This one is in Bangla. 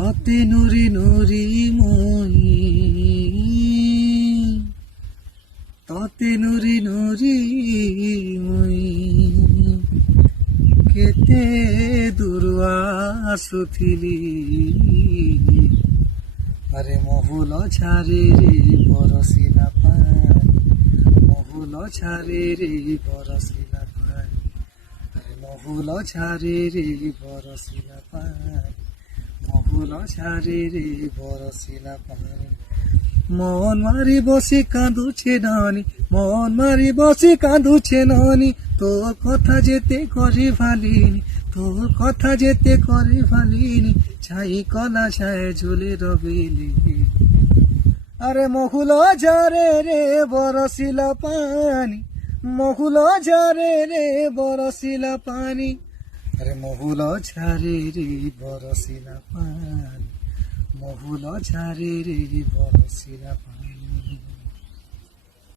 ততে নুরি নুরি মই, ততে নুরি নুরি মই, কেতে দুর্বা সুথিলি আরে মহুল ছাড়ে রে বরসিলা পানি, মহুল ছাড়ে রে বরসিলা পানি, আরে মহুল ছাড়ে রে বরসিলা পানি, মহুল ছাড়ে রে বরসিলা পানি। মন মারি বসে কাঁদুছে নানি, মন মারি বসে কাঁদুছে নানি, তোর কথা যেতে করে ভালিনি, তোর কথা যেতে করে ভালিনি, ছাই কলা ছায় ঝুলে রবিলি। আরে মহুল ঝরে রে বরসিলা পানি, মহুল ঝরে রে বরসিলা পানি, আরে মহুল ঝরে রে বরসিলা পানি, মহুল ঝরে রে বরসিলা পানি।